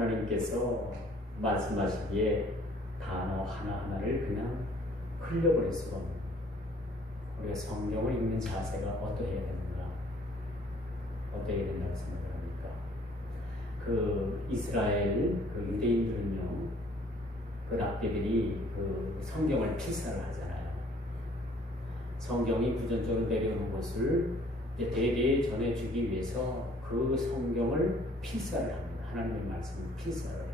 하나님께서 말씀하시기에 단어 하나하나를 그냥 흘려버릴 수가 없는, 우리가 성경을 읽는 자세가 어떠해야 되는가, 어떠해야 된다고 생각을 합니까? 그 이스라엘 그 유대인들은요, 그 랍비들이 그 성경을 필사를 하잖아요. 성경이 구전적으로 내려오는 것을 대대에 전해주기 위해서 그 성경을 필사를 합니다. 하나님의 말씀을 필사를 해요.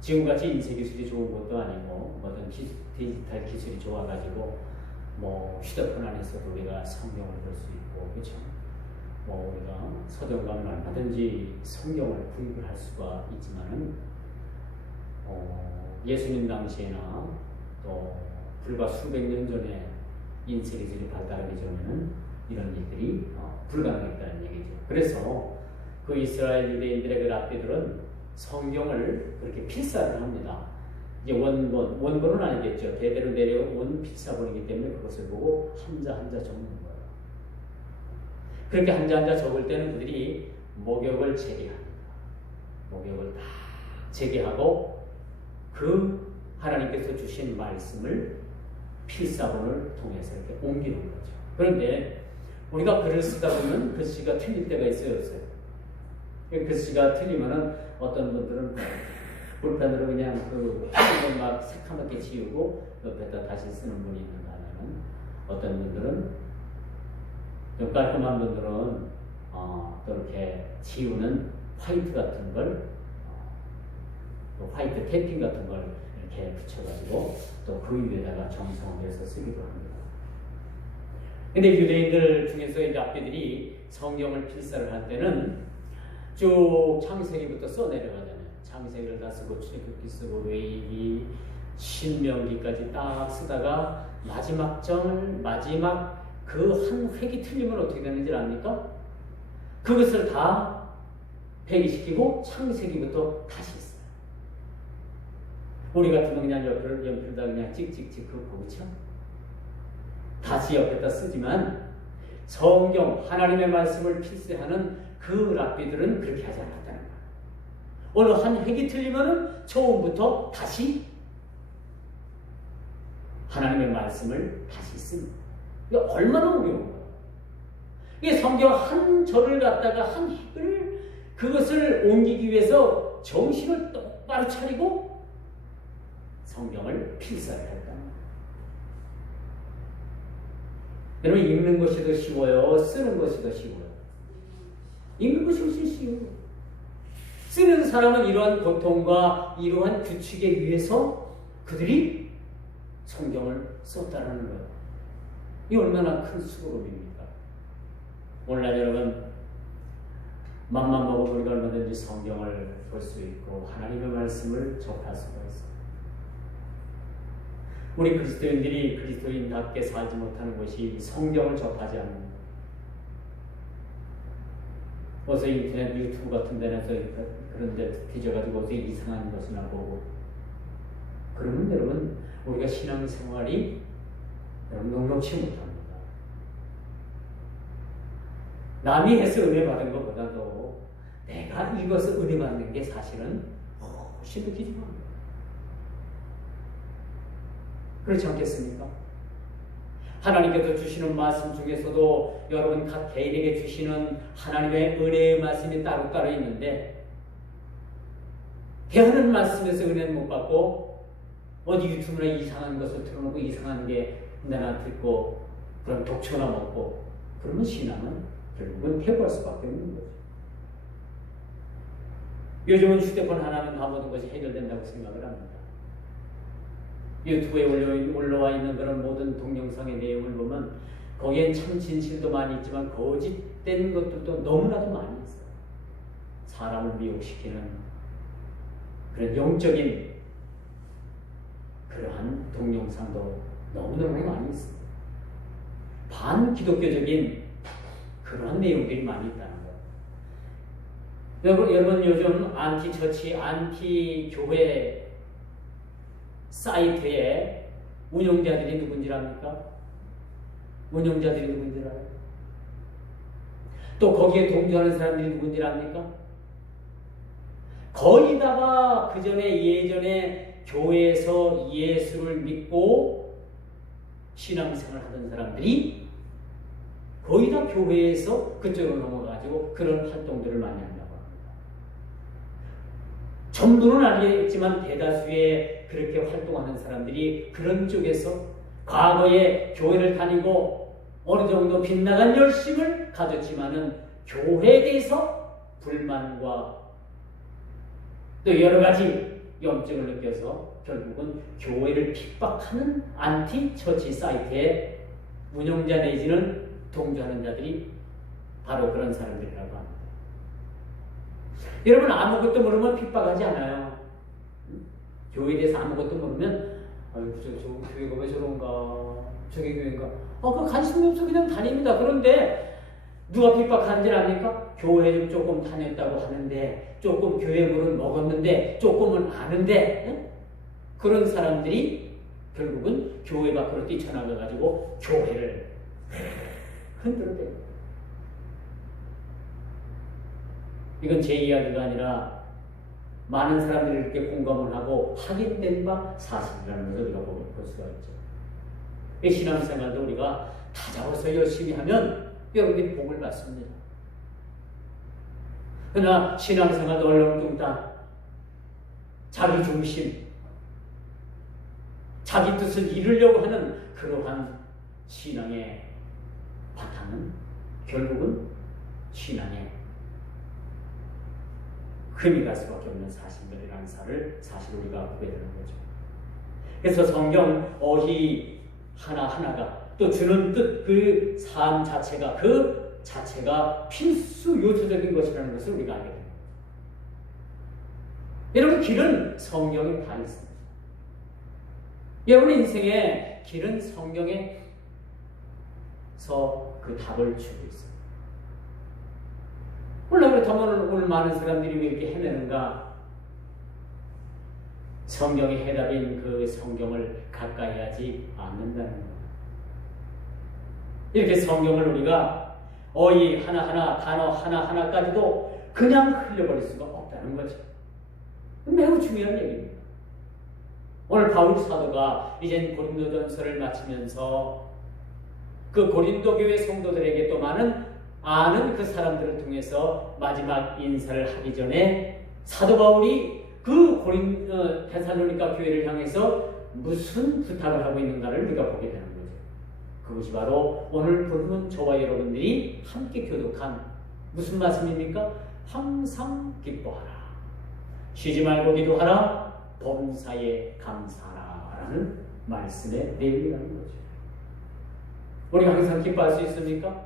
지금같이 인쇄기술이 좋은 것도 아니고 뭐든 디지털 기술이 좋아가지고 뭐 휴대폰 안에서도 우리가 성경을 볼 수 있고, 그렇죠? 뭐 우리가 서점 가면 얼마든지 성경을 구입을 할 수가 있지만은 예수님 당시에나 또 불과 수백 년 전에 인쇄기술이 발달하기 전에는 이런 일들이 불가능했다는 얘기죠. 그래서 그 이스라엘 유대인들의 그 랍비들은 성경을 그렇게 필사를 합니다. 이제 원본은 아니겠죠. 대대로 내려온 필사본이기 때문에 그것을 보고 한자 한자 적는 거예요. 그렇게 한자 한자 적을 때는 그들이 목역을 재개합니다. 목역을 다 재개하고 그 하나님께서 주신 말씀을 필사본을 통해서 이렇게 옮기는 거죠. 그런데 우리가 글을 쓰다 보면 글씨가 틀릴 때가 있어요. 글씨가 틀리면은 어떤 분들은 볼펜으로 그냥 그 표를 막 새카맣게 지우고 옆에다 다시 쓰는 분이 있는가 하면, 어떤 분들은 좀 깔끔한 분들은 또 이렇게 지우는 화이트 같은 걸, 화이트 테이핑 같은 걸 이렇게 붙여가지고 또 그 위에다가 정성을 해서 쓰기도 합니다. 근데 유대인들 중에서 이제 랍비들이 성경을 필사를 할 때는 쭉 창세기부터 써내려가잖아요. 창세기를 다 쓰고 출애굽기 쓰고 레위기, 신명기까지 딱 쓰다가 마지막 그 한 획이 틀리면 어떻게 되는지 압니까? 그것을 다 폐기시키고 창세기부터 다시 써요. 우리 같으면 그냥 연필에다 그냥 찍찍찍 그거 그렇죠? 다시 옆에다 쓰지만 성경 하나님의 말씀을 필사하는 그 랍비들은 그렇게 하지 않았다는 거예요. 어느 한 획이 틀리면은 처음부터 다시 하나님의 말씀을 다시 씁니다. 이게 얼마나 어려운 거예요. 이게 성경 한 절을 갖다가 한 획을 그것을 옮기기 위해서 정신을 똑바로 차리고 성경을 필사를 했다는 거예요. 여러분, 읽는 것이 더 쉬워요? 쓰는 것이 더 쉬워요? 읽는 것이 훨씬 쉬워요. 쓰는 사람은 이러한 고통과 이러한 규칙에 의해서 그들이 성경을 썼다라는 거예요. 이 얼마나 큰 수고로입니까? 오늘날 여러분, 맘만 먹으면 우리가 얼마든지 성경을 볼 수 있고 하나님의 말씀을 접할 수가 있어요. 우리 그리스도인들이 그리스도인답게 살지 못하는 것이 성경을 접하지 않는 것. 어서 인터넷 유튜브 같은 데서 그런 데 뒤져가지고 어서 이상한 것이나 보고, 그러면 여러분 우리가 신앙생활이 녹록치 못합니다. 남이 해서 은혜 받은 것보다도 내가 읽어서 은혜 받는 게 사실은 훨씬 더 귀중합니다. 그렇지 않겠습니까? 하나님께서 주시는 말씀 중에서도 여러분 각 개인에게 주시는 하나님의 은혜의 말씀이 따로따로 있는데, 대하는 말씀에서 은혜는 못 받고 어디 유튜브나 이상한 것을 틀어놓고 이상한 게 내가 듣고 그런 독초나 먹고, 그러면 신앙은 결국은 패배할 수밖에 없는 거죠. 요즘은 휴대폰 하나면 다 모든 것이 해결된다고 생각을 합니다. 유튜브에 올라와 있는 그런 모든 동영상의 내용을 보면 거기엔 참 진실도 많이 있지만 거짓된 것들도 너무나도 많이 있어요. 사람을 미혹시키는 그런 영적인 그러한 동영상도 너무너무 많이 있습니다. 반기독교적인 그런 내용들이 많이 있다는 거예요. 여러분 요즘 안티처치, 안티교회 사이트의 운영자들이 누군지 압니까? 운영자들이 누군지 알아요? 또 거기에 동조하는 사람들이 누군지 압니까? 거의 다가 그 전에 예전에 교회에서 예수를 믿고 신앙생활 하던 사람들이 거의 다 교회에서 그쪽으로 넘어가지고 그런 활동들을 많이 한다고 합니다. 전부는 아니겠지만 대다수의 그렇게 활동하는 사람들이 그런 쪽에서 과거에 교회를 다니고 어느 정도 빗나간 열심을 가졌지만은 교회에 대해서 불만과 또 여러 가지 염증을 느껴서 결국은 교회를 핍박하는 안티 처치 사이트의 운영자 내지는 동조하는 자들이 바로 그런 사람들이라고 합니다. 여러분 아무것도 모르면 핍박하지 않아요. 교회에 대해서 아무것도 모르면 아이고 저 교회가 왜 저런가 저게 교회인가 그 관심이 없어 그냥 다닙니다. 그런데 누가 핍박하는지 압니까? 교회 좀 조금 다녔다고 하는데 조금 교회 물은 먹었는데 조금은 아는데 응? 그런 사람들이 결국은 교회 밖으로 뛰쳐나가가지고 교회를 흔들어대요. 이건 제 이야기가 아니라 많은 사람들이 이렇게 공감을 하고 확인된 바 사실이라는 것을 우리가 볼 수가 있죠. 이 신앙생활도 우리가 다잡아서 열심히 하면 여러분들이 복을 받습니다. 그러나 신앙생활도 얼렁뚱땅, 자기 중심, 자기 뜻을 이루려고 하는 그러한 신앙의 바탕은 결국은 신앙의 흠이 갈 수밖에 없는 사실들이라는 사실 우리가 보게 되는 거죠. 그래서 성경 어휘 하나하나가 또 주는 뜻 그 삶 자체가 그 자체가 필수 요소적인 것이라는 것을 우리가 알게 됩니다. 여러분 길은 성경에 다 있습니다. 여러분 인생의 길은 성경에서 그 답을 주고 있습니다. 원래 그렇다면 오늘 많은 사람들이 왜 이렇게 헤매는가? 성경의 해답인 그 성경을 가까이 하지 않는다는 거예요. 이렇게 성경을 우리가 어휘 하나하나, 단어 하나하나까지도 그냥 흘려버릴 수가 없다는 거죠. 매우 중요한 얘기입니다. 오늘 바울 사도가 이젠 고린도전서를 마치면서 그 고린도 교회 성도들에게 또 많은 아는 그 사람들을 통해서 마지막 인사를 하기 전에 사도 바울이 그 데살로니가 교회를 향해서 무슨 부탁을 하고 있는가를 우리가 보게 되는 거죠. 그것이 바로 오늘 본문 저와 여러분들이 함께 교독한 무슨 말씀입니까? 항상 기뻐하라. 쉬지 말고 기도하라. 범사에 감사하라. 라는 말씀의 내용이라는 거죠. 우리가 항상 기뻐할 수 있습니까?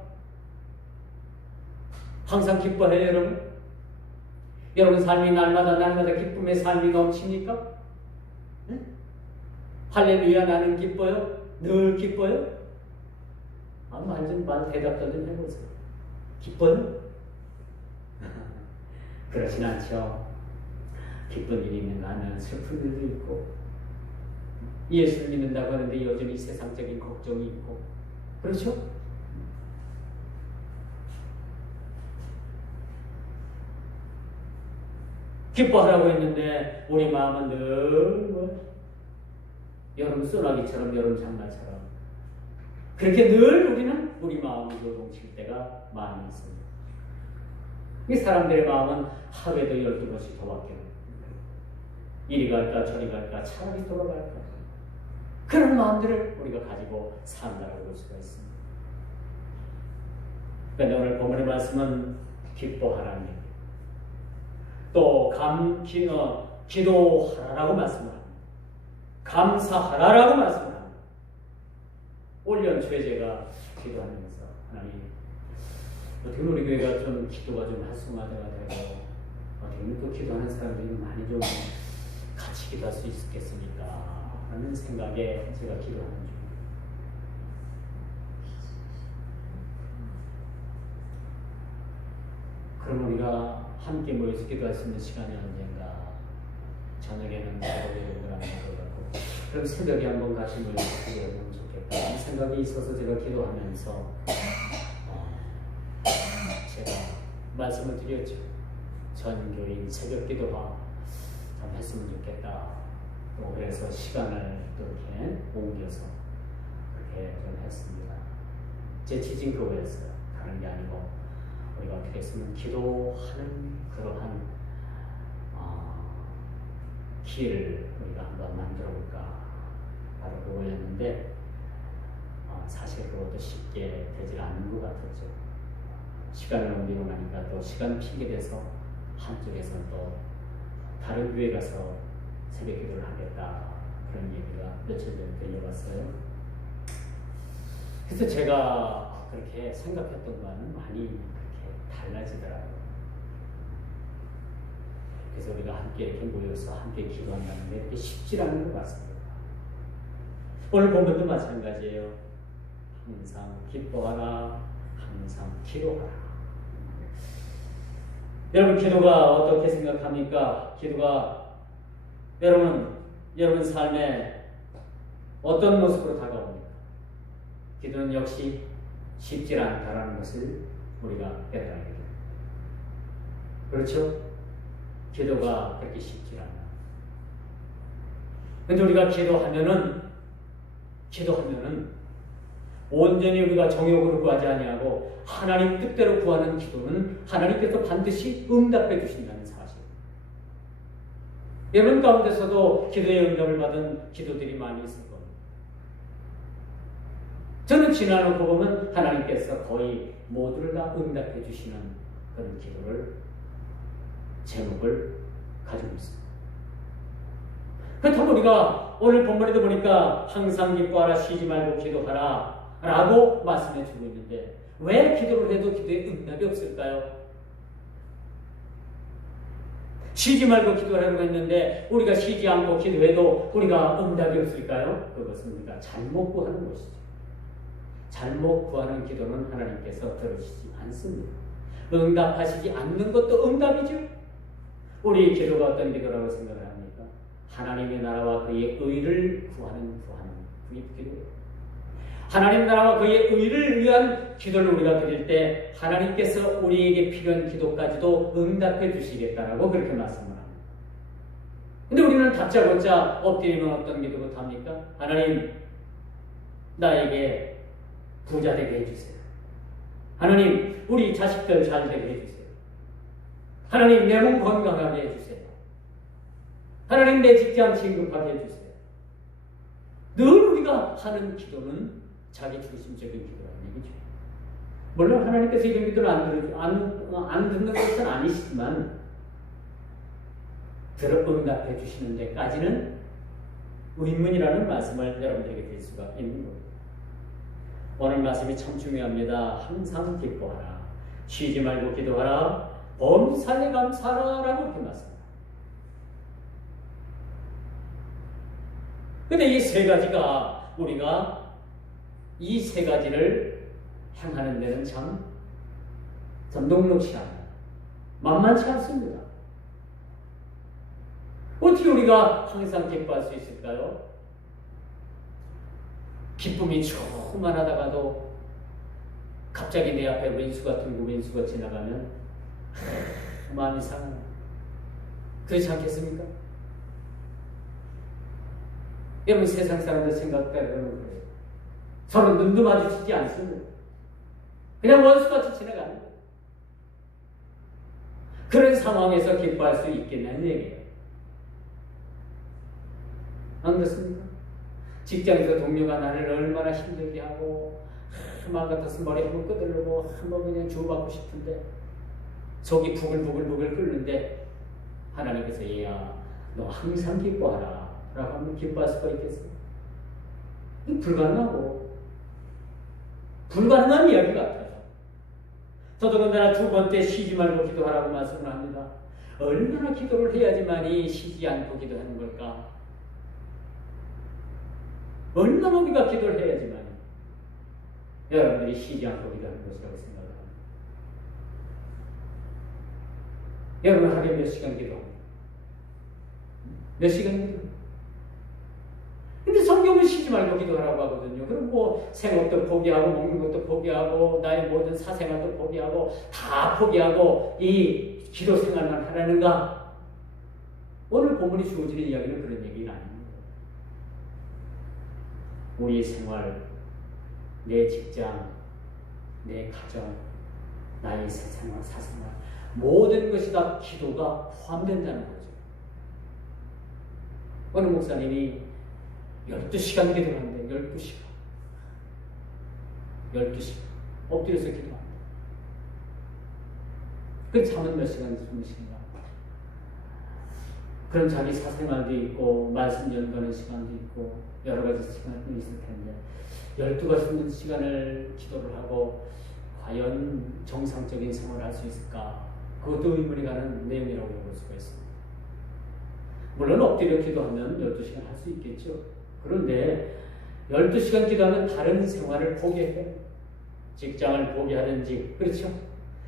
항상 기뻐해요, 여러분? 여러분 삶이 날마다 기쁨의 삶이 넘칩니까? 네? 할렐루야 나는 기뻐요? 늘 기뻐요? 말 대답도 좀 해보세요. 기뻐요? 그렇진 않죠. 기쁜 일이 있는가 하면 슬픈 일도 있고 예수를 믿는다고 하는데 여전히 세상적인 걱정이 있고 그렇죠? 기뻐하라고 했는데 우리 마음은 늘 여름 소나기처럼 여름 장마처럼 그렇게 늘 우리는 우리 마음이 요동칠 때가 많이 있습니다. 이 사람들의 마음은 하루에도 12번씩 더 바뀌어요. 이리 갈까 저리 갈까 차라리 돌아갈까 그런 마음들을 우리가 가지고 산다고 볼 수가 있습니다. 그런데 오늘 본문의 말씀은 기뻐하라는 얘기예요. 또 기도하라라고 말씀을 합니다. 감사하라라고 말씀을 합니다. 올 연초에 제가 기도하면서 하나님 어떻게 우리 교회가 좀 기도가 좀 활성화가 되고 어떻게 또 기도하는 사람들이 많이 좀 같이 기도할 수 있겠습니까? 하는 생각에 제가 기도하는 중입니다. 그럼 우리가 함께 모여서 기도할 수 있는 시간이 언젠가? 저녁에는 기도를 하는 것 같고 그럼 새벽에 한번 같이 모여서 기도하면 좋겠다 이 생각이 있어서 제가 기도하면서 제가 말씀을 드렸죠. 전교인 새벽 기도가 좀 했으면 좋겠다. 또 그래서 시간을 또 이렇게 옮겨서 그렇게 좀 했습니다. 제 지진 그거였어요. 다른 게 아니고 우리가 어떻게 했으면 기도하는 그러한 기회를 우리가 한번 만들어 볼까 바로 그거였는데 사실 그것도 쉽게 되질 않는 것 같았죠. 시간을 옮기고 나니까 또 시간 핑계대서 한쪽에서는 또 다른 교회 가서 새벽 기도를 하겠다 그런 얘기가 며칠 전에 들려왔어요. 그래서 제가 그렇게 생각했던 거는 많이 그렇게 달라지더라고요. 그래서 우리가 함께 이렇게 모여서 함께 기도한다는 게 그렇게 쉽지 않은 것 같습니다. 오늘 본문도 마찬가지예요. 항상 기뻐하라, 항상 기도하라. 여러분 기도가 어떻게 생각합니까? 기도가 여러분 삶에 어떤 모습으로 다가옵니까? 기도는 역시 쉽지 않다라는 것을 우리가 깨달아야 됩니다. 그렇죠? 기도가 그렇게 쉽지 않아. 근데 우리가 기도하면은 온전히 우리가 정욕으로 구하지 아니하고 하나님 뜻대로 구하는 기도는 하나님께서 반드시 응답해 주신다는 사실. 여러분 가운데서도 기도의 응답을 받은 기도들이 많이 있을 겁니다. 저는 지나놓고 보면 하나님께서 거의 모두를 다 응답해 주시는 그런 기도를 제목을 가지고 있습니다. 그렇다면 우리가 오늘 본문에도 보니까 항상 기뻐하라, 쉬지 말고 기도하라 라고 말씀해 주고 있는데 왜 기도를 해도 기도에 응답이 없을까요? 쉬지 말고 기도하라고 했는데 우리가 쉬지 않고 기도해도 우리가 응답이 없을까요? 그것은 우리가 잘못 구하는 것이죠. 잘못 구하는 기도는 하나님께서 들으시지 않습니다. 응답하시지 않는 것도 응답이죠. 우리 기도가 어떤 기도라고 생각을 합니까? 하나님의 나라와 그의 의를 구하는 그의 기도예요. 하나님 나라와 그의 의를 위한 기도를 우리가 드릴 때 하나님께서 우리에게 필요한 기도까지도 응답해 주시겠다라고 그렇게 말씀을 합니다. 근데 우리는 다짜고짜 엎드리면 어떤 기도부터 합니까? 하나님 나에게 부자 되게 해주세요. 하나님 우리 자식들 잘 되게 해주세요. 하나님 내 몸 건강하게 해주세요. 하나님 내 직장 진급하게 해주세요. 늘 우리가 하는 기도는 자기 중심적인 기도라는 얘기죠. 물론 하나님께서 이런 기도를 안 듣는 것은 아니시지만 응답해 주시는 데까지는 의문이라는 말씀을 여러분들에게 드릴 수가 있는 겁니다. 오늘 말씀이 참 중요합니다. 항상 기뻐하라. 쉬지 말고 기도하라. 범사에 감사하라 라고 이렇게 말씀합니다. 근데 이 세 가지가 우리가 이 세 가지를 행하는 데는 참 녹록치 않아요. 만만치 않습니다. 어떻게 우리가 항상 기뻐할 수 있을까요? 기쁨이 충만하다가도 갑자기 내 앞에 왼수 같은 왼수가 지나가면 마음이 상해요. 그렇지 않겠습니까? 여러분 세상 사람들 생각대로 그래요. 서로 눈도 마주치지 않습니다. 그냥 원수같이 지나가는 거예요. 그런 상황에서 기뻐할 수 있겠냐는 얘기예요. 안 그렇습니까? 직장에서 동료가 나를 얼마나 힘들게 하고 마음 같아서 머리 한번 끄들고 한번 그냥 주고받고 싶은데 속이 부글부글 끓는데 하나님께서 얘야 너 항상 기뻐하라 라고 하면 기뻐할 수가 있겠어요? 불가능한 이야기 같아요. 더더군다나 두 번째 쉬지 말고 기도하라고 말씀을 합니다. 얼마나 기도를 해야지만이 쉬지 않고 기도하는 걸까? 얼마나 우리가 기도를 해야지만 여러분들이 쉬지 않고 기도하는 것이라고 생각합니다. 여러분 하루에 몇 시간 기도합니까? 몇 시간 기도합니까? 근데 성경은 쉬지 말고 기도하라고 하거든요. 그럼 뭐 생업도 포기하고 먹는 것도 포기하고 나의 모든 사생활도 포기하고 다 포기하고 이 기도 생활만 하라는가? 오늘 본문이 주어지는 이야기는 그런 얘기는 아닙니다. 우리 생활, 내 직장, 내 가정, 나의 세상과 사생활 모든 것이 다 기도가 포함된다는 거죠. 어느 목사님이 12시간 기도하는데 12시간 엎드려서 기도합니다. 그 잠은 몇 시간 주무시는가? 그럼 자기 사생활도 있고 말씀 연구하는 시간도 있고 여러 가지 시간이 있을 텐데 12시간을 기도를 하고 과연 정상적인 생활을 할 수 있을까? 그것도 의문이 가는 내용이라고 볼 수가 있습니다. 물론 엎드려 기도하면 12시간 할 수 있겠죠. 그런데 12시간 기도하면 다른 생활을 포기해요. 직장을 포기하든지, 그렇죠?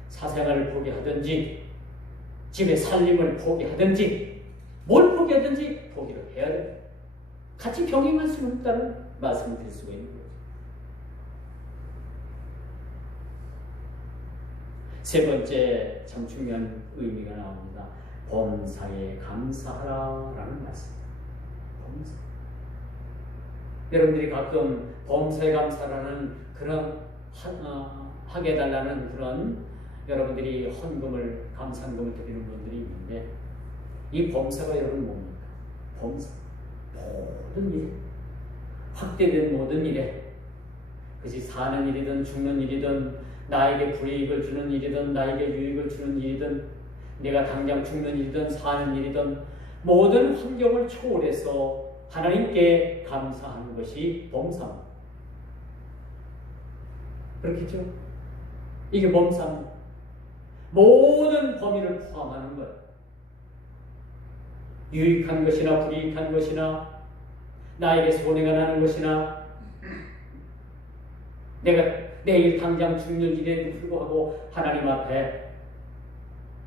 사생활을 포기하든지, 집의 살림을 포기하든지, 뭘 포기하든지 포기를 해야 돼요. 같이 병행할 수는 없다는 말씀을 드릴 수가 있는 거죠. 세 번째 참 중요한 의미가 나옵니다. 범사에 감사하라라는 말씀입니다. 범사. 여러분들이 가끔 범사에 감사라는 그런 하게 해달라는 그런 여러분들이 헌금을 감사금을 드리는 분들이 있는데 이 범사가 여러분 뭡니까? 범사. 모든 일, 확대된 모든 일에 그것이 사는 일이든 죽는 일이든 나에게 불이익을 주는 일이든 나에게 유익을 주는 일이든 내가 당장 죽는 일이든 사는 일이든 모든 환경을 초월해서 하나님께 감사하는 것이 범사입니다. 그렇겠죠? 이게 범사입니다. 모든 범위를 포함하는 것. 유익한 것이나 불이익한 것이나 나에게 손해가 나는 것이나 내가 내일 당장 죽는 일에도 불구하고 하나님 앞에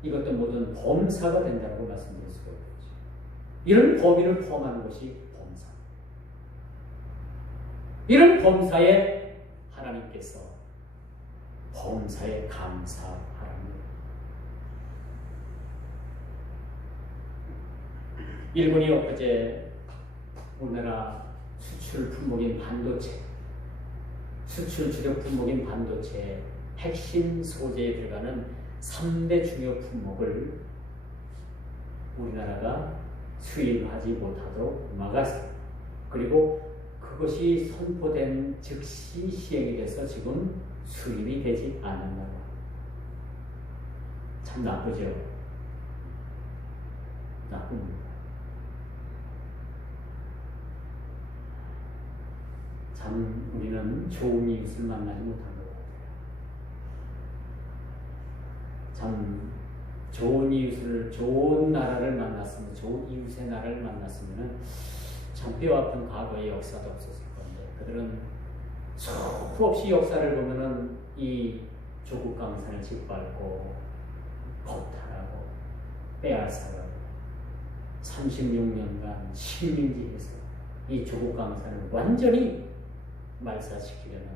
이것도 모든 범사가 된다고 말씀드릴 수가 있겠죠. 이런 범위를 포함하는 것이 범사. 이런 범사에 하나님께서 범사에 감사하랍니다. 일본이 엊그제 우리나라 수출 품목인 반도체, 수출 주력 품목인 반도체 핵심 소재에 들어가는 3대 중요 품목을 우리나라가 수입하지 못하도록 막았습니다. 그리고 그것이 선포된 즉시 시행이 돼서 지금 수입이 되지 않는다고. 참 나쁘죠? 나쁩니다. 참 우리는 좋은 이웃을 만나지 못한 것 같아요. 참 좋은 이웃을, 좋은 나라를 만났으면, 좋은 이웃의 나라를 만났으면 참 뼈아픈 과거의 역사도 없었을 건데 그들은 수없이 역사를 보면은 이 조국 강산을 짓밟고 겁탈하고 빼앗아가고 36년간 식민지에서 이 조국 강산을 완전히 말살시키려는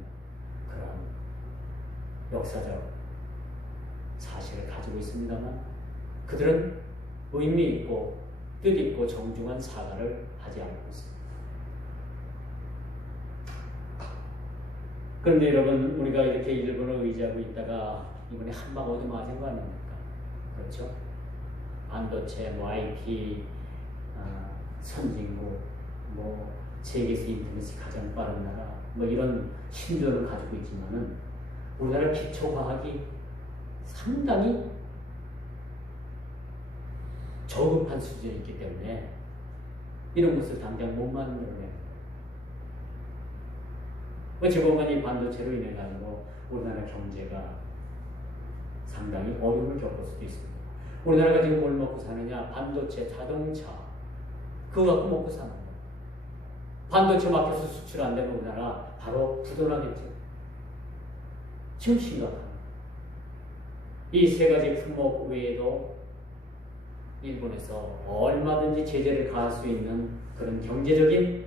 그런 역사적 사실을 가지고 있습니다만 그들은 의미 있고 뜻 있고 정중한 사과를 하지 않고 있습니다. 그런데 여러분, 우리가 이렇게 일본을 의지하고 있다가 이번에 한방 얻어맞은 거 아닙니까? 그렇죠? 반도체, IT, 선진국, 세계에서 인터넷이 가장 빠른 나라, 이런 신조를 가지고 있지만은 우리나라 기초과학이 상당히 저급한 수준이 있기 때문에 이런 것을 당장 못 만들어내요. 어찌 보면 이 반도체로 인해 가지고 우리나라 경제가 상당히 어려움을 겪을 수도 있습니다. 우리나라가 지금 뭘 먹고 사느냐? 반도체, 자동차, 그거 갖고 먹고 사는 거예요. 반도체 막혀서 수출 안 되면 우리나라 바로 부도나겠죠. 지금 심각합니다. 이 세 가지 품목 외에도 일본에서 얼마든지 제재를 가할 수 있는 그런 경제적인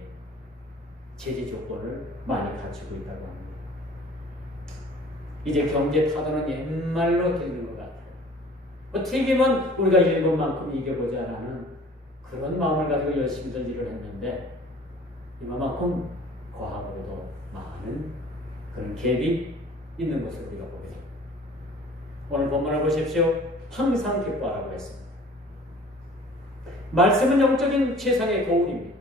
제재 조건을 많이 갖추고 있다고 합니다. 이제 경제 타도는 옛말로 되는 것 같아요. 어떻게 이기면 우리가 일본만큼 이겨보자라는 그런 마음을 가지고 열심히들 일을 했는데 이만큼 과학으로도 많은 그런 갭이 있는 것을 우리가 보게 됩니다. 오늘 본문을 보십시오. 항상 기뻐하라고 했습니다. 말씀은 영적인 최상의 거울입니다.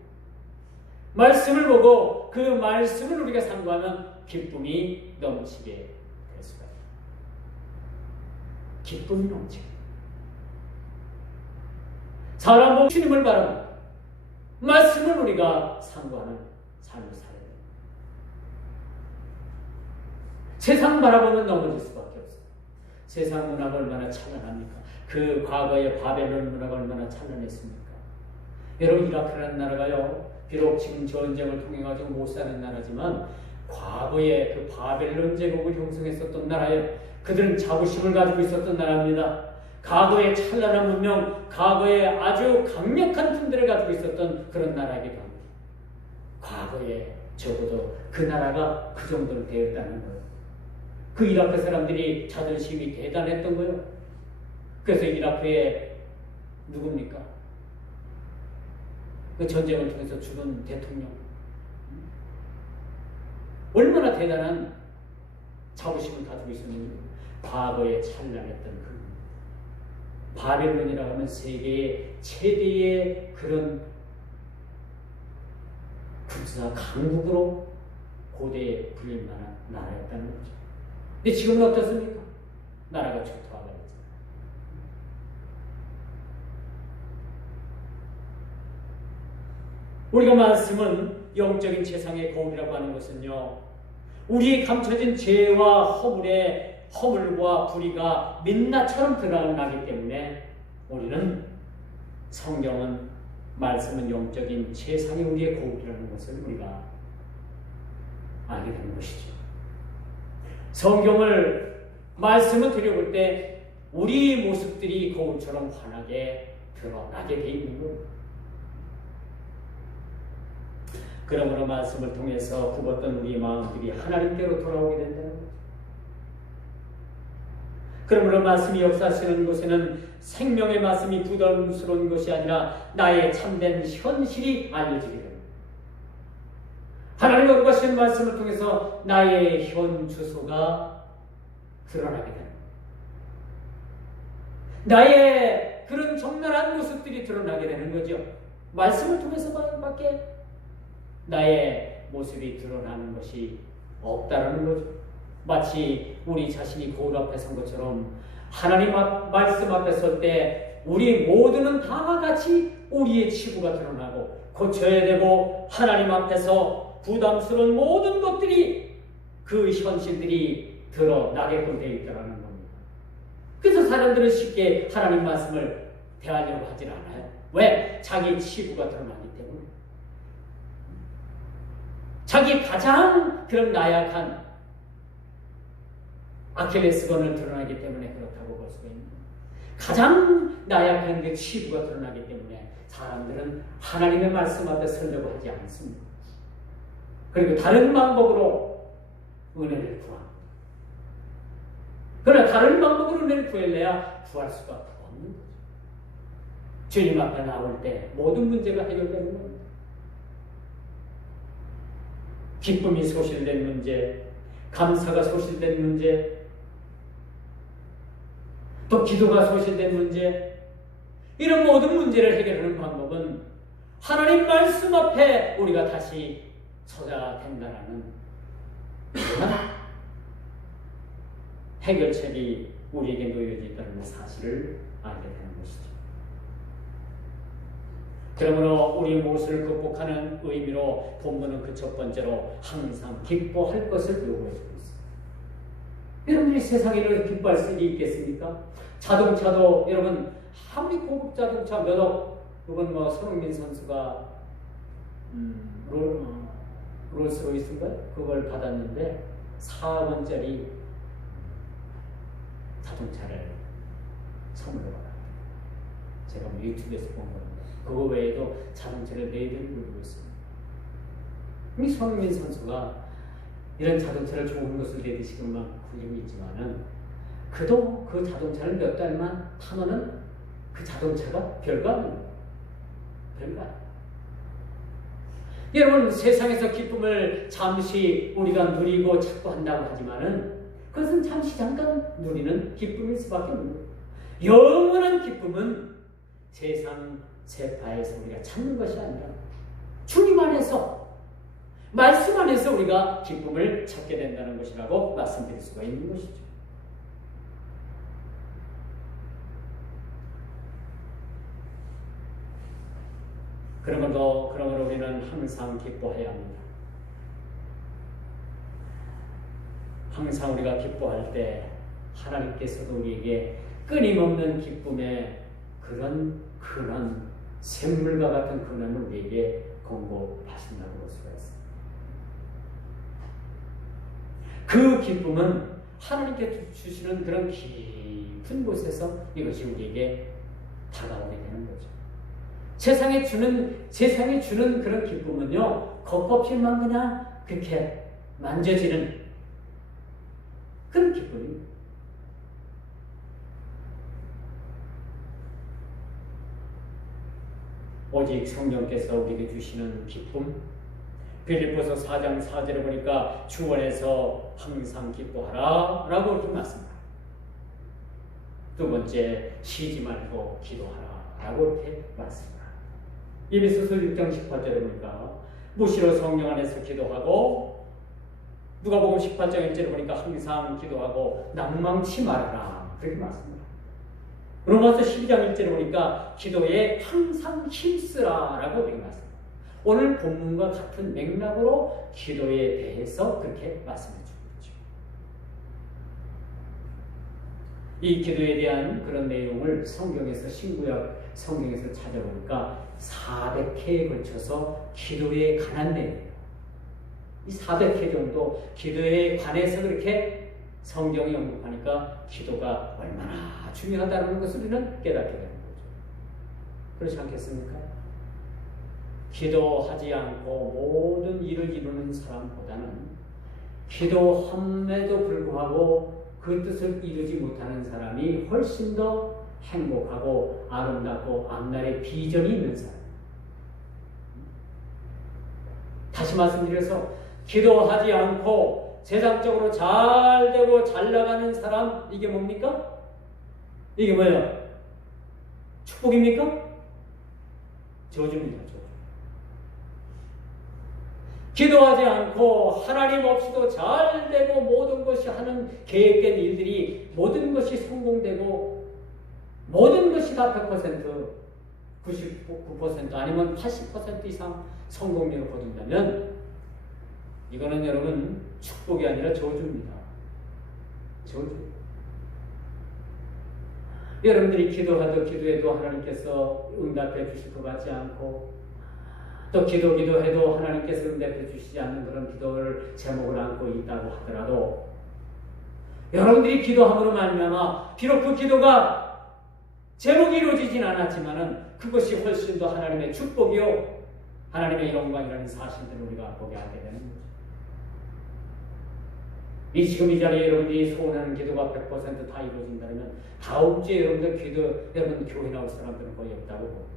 말씀을 보고 그 말씀을 우리가 상고하면 기쁨이 넘치게 될 수가 있습니다. 기쁨이 넘치게. 사람 보고 주님을 바라봅니다. 말씀을 우리가 상고하는 삶을 살아야 됩니다. 세상 바라보면 넘어질 수밖에 없어요. 세상 문화가 얼마나 찬란합니까? 그 과거의 바벨론 문화가 얼마나 찬란했습니까? 여러분, 이라크라는 나라가요, 비록 지금 전쟁을 통해 가지고 못 사는 나라지만 과거에 그 바벨론 제국을 형성했었던 나라예요. 그들은 자부심을 가지고 있었던 나라입니다. 과거의 찬란한 문명, 과거에 아주 강력한 품들을 가지고 있었던 그런 나라이기도 합니다. 과거에 적어도 그 나라가 그 정도로 되었다는 거예요. 그 이라크 사람들이 자존심이 대단했던 거예요. 그래서 이라크에 누굽니까? 그 전쟁을 통해서 죽은 대통령. 얼마나 대단한 자부심을 가지고 있었는지. 과거에 찬란했던 그 바벨론이라고 하면 세계의 최대의 그런 군사 강국으로 고대에 불릴 만한 나라였다는 거죠. 근데 지금은 어떻습니까? 나라가 초토화가 됐잖아요. 우리가 말씀은 영적인 세상의 거울이라고 하는 것은요, 우리의 감춰진 죄와 허물과 불의가 민낯처럼 드러나기 때문에 우리는 성경은 말씀은 영적인 세상의 우리의 거울이라는 것을 우리가 알게 되는 것이죠. 성경을 말씀을 들여볼 때 우리 모습들이 거울처럼 환하게 드러나게 되어 있는 것. 그러므로 말씀을 통해서 굽었던 우리 마음들이 하나님께로 돌아오게 된다는 거죠. 그러므로 말씀이 역사하시는 곳에는 생명의 말씀이 부담스러운 것이 아니라 나의 참된 현실이 알려지게 됩니다. 하나님 거룩하신 말씀을 통해서 나의 현 주소가 드러나게 됩니다. 나의 그런 적나라한 모습들이 드러나게 되는 거죠. 말씀을 통해서밖에 나의 모습이 드러나는 것이 없다라는 거죠. 마치 우리 자신이 거울 앞에 선 것처럼 하나님 말씀 앞에 설 때 우리 모두는 다와 같이 우리의 치부가 드러나고 고쳐야 되고 하나님 앞에서 부담스러운 모든 것들이 그 현실들이 드러나게끔 되어 있다는 겁니다. 그래서 사람들은 쉽게 하나님 말씀을 대하려고 하질 않아요. 왜? 자기 치부가 드러나기 때문에. 자기 가장 그런 나약한 아킬레스건을 드러나기 때문에 그렇다고 볼 수가 있는 거예요. 가장 나약한 그 치부가 드러나기 때문에 사람들은 하나님의 말씀 앞에 서려고 하지 않습니다. 그리고 다른 방법으로 은혜를 구합니다. 그러나 다른 방법으로 은혜를 구해야 구할 수가 없는 거죠. 주님 앞에 나올 때 모든 문제가 해결되는 겁니다. 기쁨이 소실된 문제, 감사가 소실된 문제, 또 기도가 소실된 문제, 이런 모든 문제를 해결하는 방법은 하나님 말씀 앞에 우리가 다시 서야 된다는 해결책이 우리에게 놓여져 있다는 사실을 알게 되는 것이죠. 그러므로 우리 무엇을 극복하는 의미로 본문은 그 첫 번째로 항상 기뻐할 것을 요구해주고 있습니다. 여러분이 세상에 이렇게 기뻐할 수 있겠습니까? 자동차도 여러분 아무리 고급 자동차 몇 억, 이번 손흥민 선수가 롤스로이스인가요? 그걸 받았는데 4억 원짜리 자동차를 선물로 받았어요. 제가 유튜브에서 본 건데 그거 외에도 자동차를 4대를 누리고 있습니다. 이 손흥민 선수가 이런 자동차를 좋은 것을 내듯이 금방 굴리고 있지만은 그도 그 자동차를 몇 달만 타면은 그 자동차가 별거 아니에요. 별거 아니에요. 여러분, 세상에서 기쁨을 잠시 우리가 누리고 찾고 한다고 하지만은 그것은 잠시 잠깐 누리는 기쁨일 수밖에 없는 거예요. 영원한 기쁨은 세상 세파에서 우리가 찾는 것이 아니라 주님 안에서, 말씀 안에서 우리가 기쁨을 찾게 된다는 것이라고 말씀드릴 수가 있는 것이죠. 그러므로 우리는 항상 기뻐해야 합니다. 항상 우리가 기뻐할 때 하나님께서도 우리에게 끊임없는 기쁨의 그런 근원, 샘물과 같은 근원을 우리에게 공급하신다고 볼 수가 있습니다. 그 기쁨은 하나님께 주시는 그런 깊은 곳에서 이것이 우리에게 다가오게 되는 거죠. 세상에 주는 그런 기쁨은요, 겉껍질만 그냥 그렇게 만져지는 그런 기쁨입니다. 오직 성령께서 우리에게 주시는 기쁨, 빌립보서 4장 4절에 보니까 주 안에서 항상 기뻐하라 라고 이렇게 말씀합니다. 두 번째, 쉬지 말고 기도하라 라고 이렇게 말씀합니다. 에베소서 6장 18절에 보니까 무시로 성령 안에서 기도하고, 누가복음 18장 1절에 보니까 항상 기도하고 낭망치 말아라 그렇게 말씀합니다. 로마서 12장 1절에 보니까 기도에 항상 힘쓰라 라고 그렇게 말씀합니다. 오늘 본문과 같은 맥락으로 기도에 대해서 그렇게 말씀해 주고 있죠. 이 기도에 대한 그런 내용을 성경에서, 신구약 성경에서 찾아보니까 400회에 걸쳐서 기도에 관한 내용이에요. 이 400회 정도 기도에 관해서 그렇게 성경이 언급하니까 기도가 얼마나 중요하다는 것을 우리는 깨닫게 되는 거죠. 그렇지 않겠습니까? 기도하지 않고 모든 일을 이루는 사람보다는 기도함에도 불구하고 그 뜻을 이루지 못하는 사람이 훨씬 더 행복하고 아름답고 앞날에 비전이 있는 사람. 다시 말씀드려서 기도하지 않고 세상적으로 잘 되고 잘 나가는 사람, 이게 뭡니까? 이게 뭐예요? 축복입니까? 저주입니다. 저주. 기도하지 않고 하나님 없이도 잘 되고 모든 것이 하는 계획된 일들이 모든 것이 성공되고 모든 것이 다 100%, 99% 아니면 80% 이상 성공률을 거둔다면 이거는 여러분 축복이 아니라 저주입니다. 저주. 여러분들이 기도해도 하나님께서 응답해 주실 것 같지 않고, 또 기도해도 하나님께서 응답해 주시지 않는 그런 기도를 제목을 안고 있다고 하더라도, 여러분들이 기도함으로 말미암아 비록 그 기도가 제목이 이루어지진 않았지만은 그것이 훨씬 더 하나님의 축복이요 하나님의 영광이라는 사실들을 우리가 보게 하게 되는 거죠. 지금 이 자리에 여러분들이 소원하는 기도가 100% 다 이루어진다면 다음 주에 여러분 교회 나올 사람들은 거의 없다고 봅니다.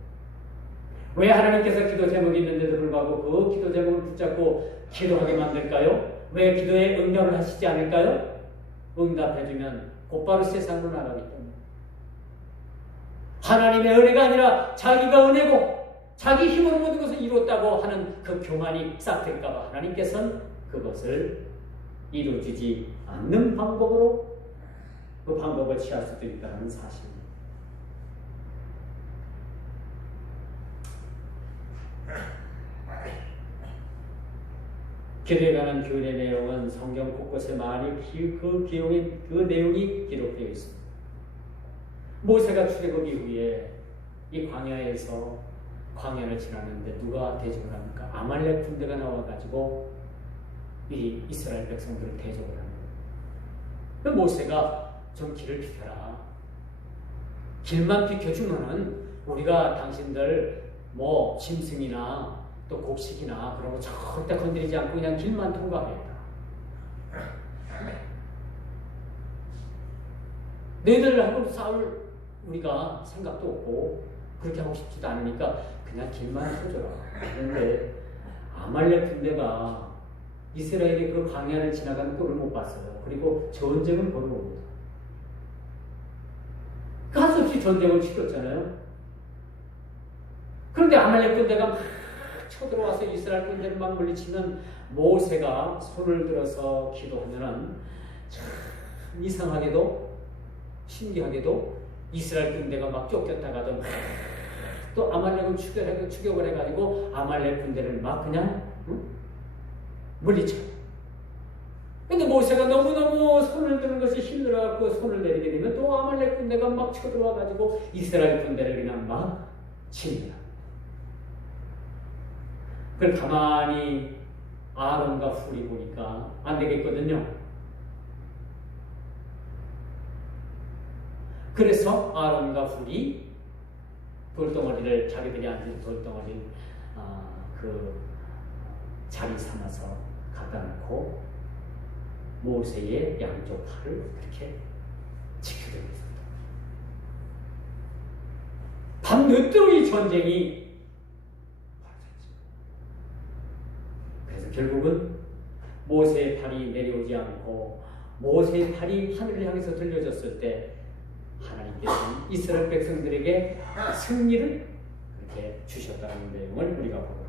왜 하나님께서 기도 제목이 있는데도 불구하고 그 기도 제목을 붙잡고 기도하게 만들까요? 왜 기도에 응답을 하시지 않을까요? 응답해주면 곧바로 세상으로 나가기 때문에. 하나님의 은혜가 아니라 자기가 은혜고 자기 힘으로 모든 것을 이뤘다고 하는 그 교만이 싹 들까봐 하나님께서는 그것을 이루어지지 않는 방법으로 그 방법을 취할 수도 있다는 사실입니다. 기도에 관한 교훈의 내용은 성경 곳곳에 많이 그 내용이 기록되어 있습니다. 모세가 출애굽 이후에 이 광야에서 광야를 지나는데 누가 대적을 합니까? 아말렉 군대가 나와가지고 이 이스라엘 백성들을 대적을 하는 거예요. 그 모세가 좀 길을 비켜라. 길만 비켜주면은 우리가 당신들 뭐 짐승이나 또 곡식이나 그런 거 절대 건드리지 않고 그냥 길만 통과하겠다. 너희들하고 싸울 우리가 생각도 없고 그렇게 하고 싶지도 않으니까 그냥 길만 쳐줘라. 그런데 아말렉 군대가 이스라엘의 그 광야를 지나가는 꼴을 못 봤어요. 그리고 전쟁을 벌여옵니다. 가수 없이 전쟁을 치렀잖아요. 그런데 아말렉 군대가 막 쳐들어와서 이스라엘 군대를 막 물리치면 모세가 손을 들어서 기도하면은 참 이상하게도 신기하게도 이스라엘 군대가 막 쫓겼다가도 또 아말렉을 추격을 해가지고 아말렉 군대를 막 그냥 물리쳐. 근데 모세가 너무너무 손을 드는 것이 힘들어갖고 손을 내리게 되면 또 아말렉 군대가 막 쳐들어와가지고 이스라엘 군대를 그냥 막 칩니다. 그걸 가만히 아론과 훌이 보니까 안 되겠거든요. 그래서 아론과 훌이 돌덩어리를 자기들이 앉은 돌덩어리 그 자리 삼아서 갖다 놓고 모세의 양쪽 팔을 그렇게 지켜드리고 있습니다. 밤늦도록 이 전쟁이 벌어졌죠. 그래서 결국은 모세의 팔이 내려오지 않고 모세의 팔이 하늘을 향해서 들려졌을 때 하나님께서는 이스라엘 백성들에게 승리를 그렇게 주셨다는 내용을 우리가 보고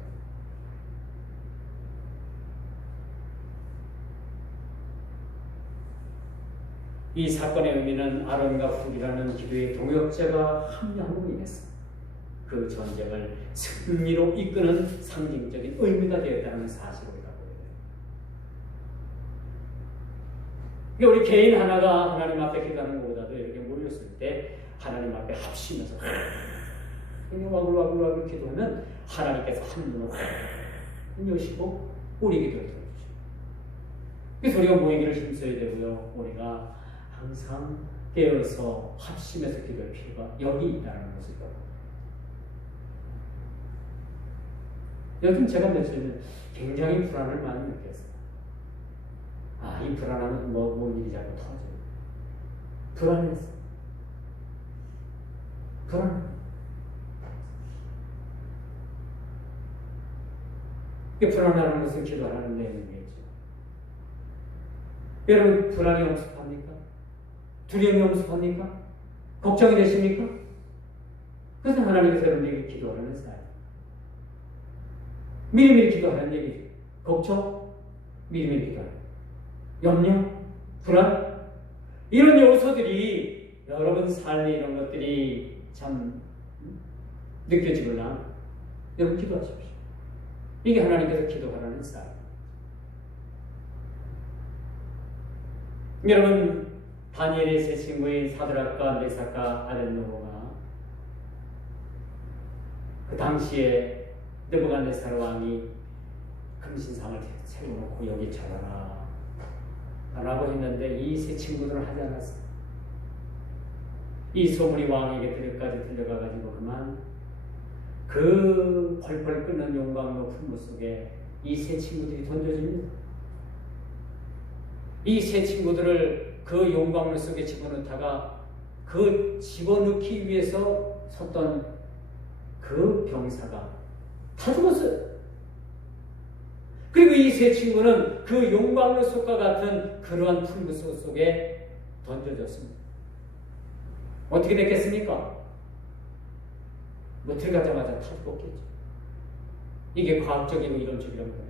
이 사건의 의미는 아론과 훌이라는 기도의 동역자가 합류함으로 인해서 그 전쟁을 승리로 이끄는 상징적인 의미가 되었다는 사실을 우리가 보게 돼요. 우리 개인 하나가 하나님 앞에 기도하는 것보다도 이렇게 모였을 때 하나님 앞에 합치면서 와글와글 기도하면 하나님께서 한 눈을 여시고 우리 기도를 들어주시고 그래서 우리가 모이기를 힘써야 되고요. 우리가 항상 깨어서 합심해서 기도할 필요가 여기 있다는 것을 요즘 제가 며칠 전에 굉장히 불안을 많이 느꼈어요. 이 불안함은 뭔 일이 자꾸 터져요. 불안했어. 불안. 불안하는 것은 기도하라는 내용이겠죠. 여러분 불안이 엄습합니까? 두려움이 엄습합니까? 걱정이 되십니까? 그래서 하나님께서 여러분에게 기도하라는 사람. 미리미리 기도하라는 얘기죠. 걱정, 미리미리 기도하라. 염려, 불안, 이런 요소들이 여러분 삶의 이런 것들이 참 느껴지거나 여러분 기도하십시오. 이게 하나님께서 기도하라는 사람. 여러분 다니엘의 세 친구인 사드락과 메삭과 아벳느고가 그 당시에 느부갓네살 왕이 금신상을 세워놓고 여기 쳐라라 라고 했는데 이 세 친구들은 하지 않았어요. 이 소문이 왕에게 들까지 들려가가지고 그만 그 펄펄 끓는 용광로 풍부 속에 이 세 친구들이 던져집니다. 이 세 친구들을 그 용광로 속에 집어넣다가 그 집어넣기 위해서 섰던 그 병사가 다 죽었어요. 그리고 이 세 친구는 그 용광로 속과 같은 그러한 풍부 속에 던져졌습니다. 어떻게 됐겠습니까? 뭐 들어가자마자 다 죽었겠죠. 이게 과학적이고 이론적이란 거예요.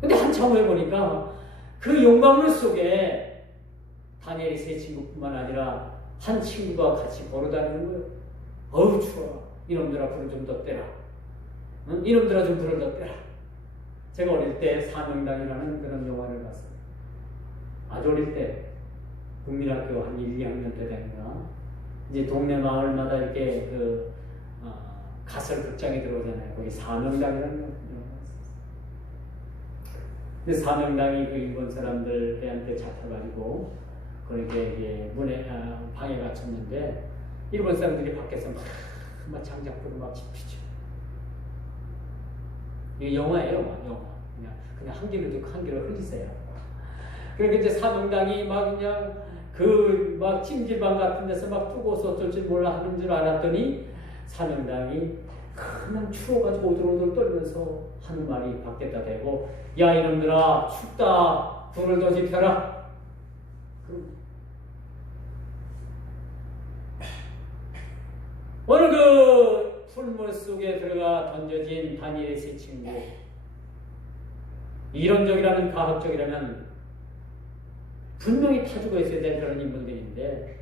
근데 한참 후에 보니까 그 용광로 속에 다니엘의 세 친구뿐만 아니라 한 친구가 같이 걸어다니는 거예요. 어우 추워. 이놈들아 불을 좀 더 떼라. 응? 이놈들아 좀 불을 더 떼라. 제가 어릴 때 사명당이라는 그런 영화를 봤어요. 아주 어릴 때 국민학교 한 1, 2학년 때 되니까 이제 동네 마을마다 이렇게 그 가설 극장에 들어오잖아요. 거기 사명당이라는 영화가 있었어요. 근데 사명당이 그 일본 사람들한테 잡혀가지고 그렇게 이제 방에 갇혔는데 일본 사람들이 밖에서 막 장작불을 막 지피죠. 이게 영화예요, 영화. 그냥 한 귀를 듣고 한 귀를 흘리세요. 그러니까 이제 사명당이 막 그냥 그 막 찜질방 같은 데서 막 뜨거워서 어쩔 줄 몰라 하는 줄 알았더니 사명당이 그냥 추워가지고 오들오들 떨면서 하는 말이 밖에다 대고, 야 이놈들아 춥다, 불을 더 지펴라. 어느 그 풀물 속에 들어가 던져진 다니엘의 세 친구, 이론적이라면 과학적이라면 분명히 타주고 있어야 될 그런 인물들인데,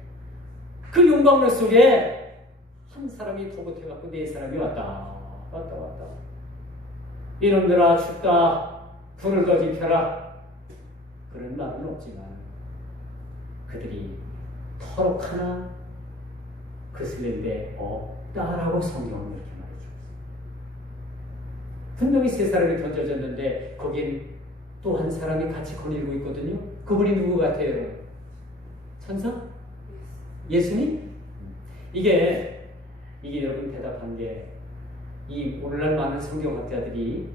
그 용광로 속에 한 사람이 도붙어갖고 네 사람이 왔다. 이놈들아 춥다, 불을 더 지펴라. 그런 말은 없지만 그들이 터록 하나 거슬린데 없다라고 성경은 이렇게 말해주고 있습니다. 분명히 세 사람이 던져졌는데 거긴 또 한 사람이 같이 거닐고 있거든요. 그분이 누구 같아요, 여러분? 천사? 예수님? 이게 여러분 대답한 게, 이 오늘날 많은 성경학자들이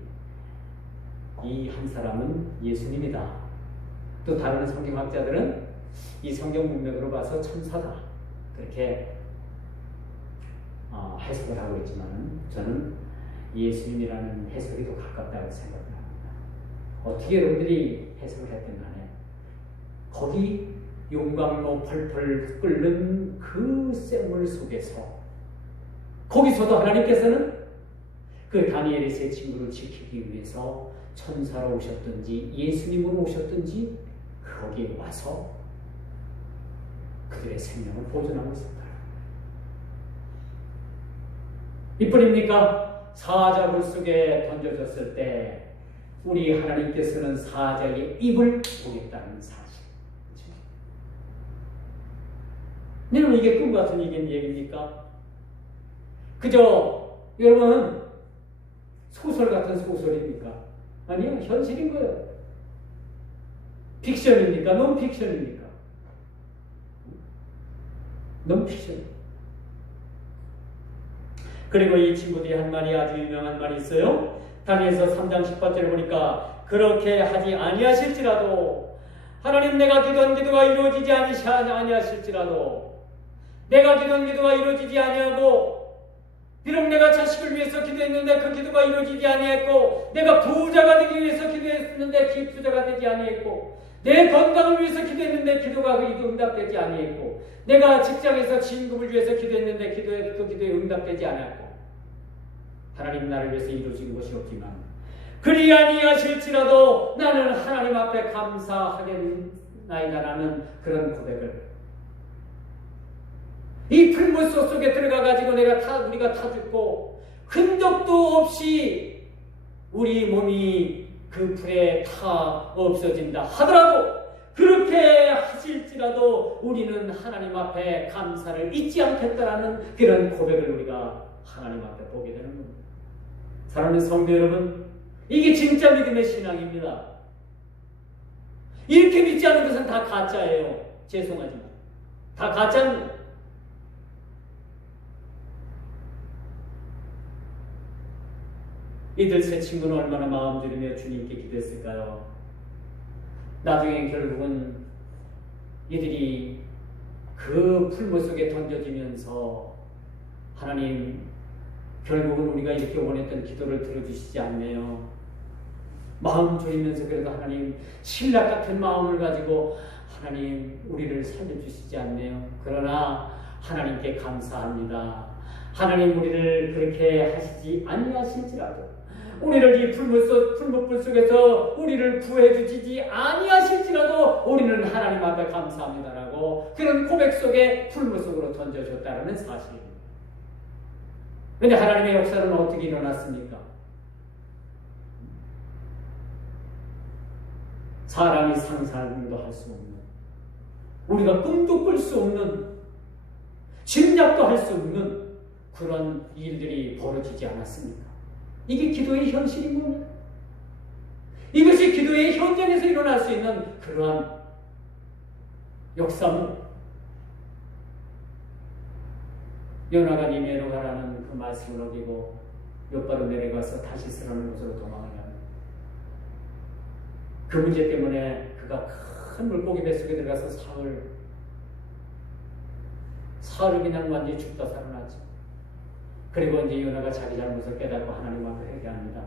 이 한 사람은 예수님이다, 또 다른 성경학자들은 이 성경 문맥으로 봐서 천사다, 그렇게 해석을 하고 있지만 저는 예수님이라는 해석이 더 가깝다고 생각합니다. 어떻게 여러분들이 해석을 했든 간에 거기 용광로 펄펄 끓는 그 샘물 속에서, 거기서도 하나님께서는 그 다니엘의 세 친구를 지키기 위해서 천사로 오셨든지 예수님으로 오셨든지 거기에 와서 그들의 생명을 보존하고 있습니다. 이뿐입니까? 사자굴 속에 던져졌을 때 우리 하나님께서는 사자의 입을 보겠다는 사실. 여러분, 이게 꿈 같은 얘기입니까? 그저 여러분 소설 같은 소설입니까? 아니요, 현실인 거예요. 픽션입니까? 논픽션입니까? 논픽션. 그리고 이 친구들이 한 말이 아주 유명한 말이 있어요. 다니엘서 3장 18절에 보니까, 그렇게 하지 아니하실지라도, 하나님 내가 기도한 기도가 이루어지지 아니하실지라도, 내가 기도한 기도가 이루어지지 아니하고, 비록 내가 자식을 위해서 기도했는데 그 기도가 이루어지지 아니했고, 내가 부자가 되기 위해서 기도했는데 부자가 되지 아니했고, 내 건강을 위해서 기도했는데 기도가 응답되지 아니했고, 내가 직장에서 진급을 위해서 기도했는데 그 기도에 응답되지 않았고, 하나님 나를 위해서 이루어진 것이 없지만 그리 아니하실지라도 나는 하나님 앞에 감사하겠나이다라는 그런 고백을, 이 풀물소 속에 들어가가지고 우리가 타 죽고 흔적도 없이 우리 몸이 그 불에 타 없어진다 하더라도, 그렇게 하실지라도 우리는 하나님 앞에 감사를 잊지 않겠다라는 그런 고백을 우리가 하나님 앞에 보게 되는 겁니다. 사랑하는 성도 여러분, 이게 진짜 믿음의 신앙입니다. 이렇게 믿지 않는 것은 다 가짜예요. 죄송하지만 다 가짜입니다. 이들 세 친구는 얼마나 마음 졸이며 주님께 기도했을까요? 나중에 결국은 이들이 그 풀물 속에 던져지면서, 하나님 결국은 우리가 이렇게 원했던 기도를 들어주시지 않네요. 마음 졸이면서 그래도 하나님 신락 같은 마음을 가지고 하나님 우리를 살려주시지 않네요. 그러나 하나님께 감사합니다. 하나님 우리를 그렇게 하시지 아니하실지라도, 우리를 이 풀무불 속에서 우리를 구해주시지 아니하실지라도 우리는 하나님 앞에 감사합니다라고 그런 고백 속에 풀무 속으로 던져줬다는 사실입니다. 그런데 하나님의 역사는 어떻게 일어났습니까? 사람이 상상도 할 수 없는, 우리가 꿈도 꿀 수 없는, 짐작도 할 수 없는 그런 일들이 벌어지지 않았습니까? 이게 기도의 현실인 겁니다. 이것이 기도의 현장에서 일어날 수 있는 그러한 역사입니다. 요나가 니네로 가라는 그 말씀을 어기고 엿바로 내려가서 다시스라는 곳으로 도망을 합니다. 그 문제 때문에 그가 큰 물고기 뱃속에 들어가서 사흘 사흘 그냥 완전히 죽다 살아나죠. 그리고 이제 요나가 자기 잘못을 깨닫고 하나님 앞에 회개합니다.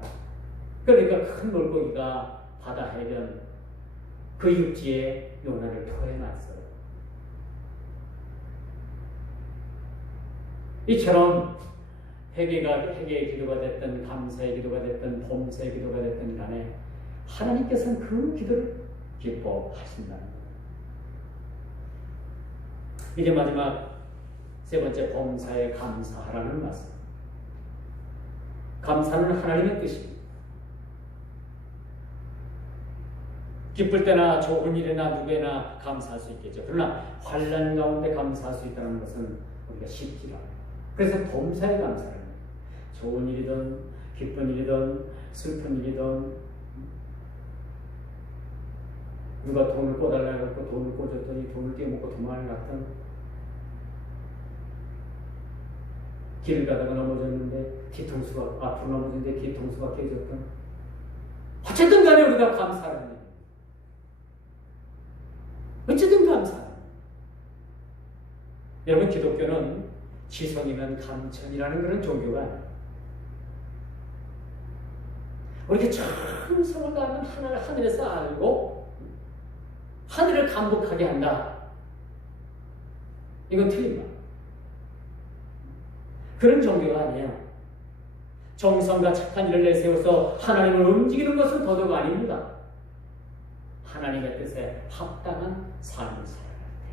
그러니까 큰 물고기가 바다 해변 그 육지에 요나를 토해놨어요. 이처럼 회개의 기도가 됐든 감사의 기도가 됐든 범사의 기도가 됐든 간에 하나님께서는 그 기도를 기뻐하신다는 거예요. 이제 마지막 세 번째 범사에 감사하라는 말씀. 감사는 하나님의 뜻입니다. 기쁠 때나 좋은 일이나 누구에나 감사할 수 있겠죠. 그러나 환난 가운데 감사할 수 있다는 것은 우리가 쉽지 않아요. 그래서 범사에 감사를 해요. 좋은 일이든 기쁜 일이든 슬픈 일이든 누가 돈을 꿔달라고 해서 돈을 꿔줬더니 돈을 떼먹고 도망을 갔던 길을 가다가 넘어졌는데 뒤통수가 앞으로 넘어졌는데 뒤통수가 깨졌던 어쨌든 간에 우리가 감사를 해요. 어쨌든 감사합니다. 여러분 기독교는 지성이면 감천이라는 그런 종교가 아니에요. 우리가 천성을 다하면 하나를 하늘에서 알고 하늘을 감복하게 한다. 이건 틀린 말. 그런 종교가 아니에요. 정성과 착한 일을 내세워서 하나님을 움직이는 것은 도덕 아닙니다. 하나님의 뜻에 합당한 삶을 살아갈 때.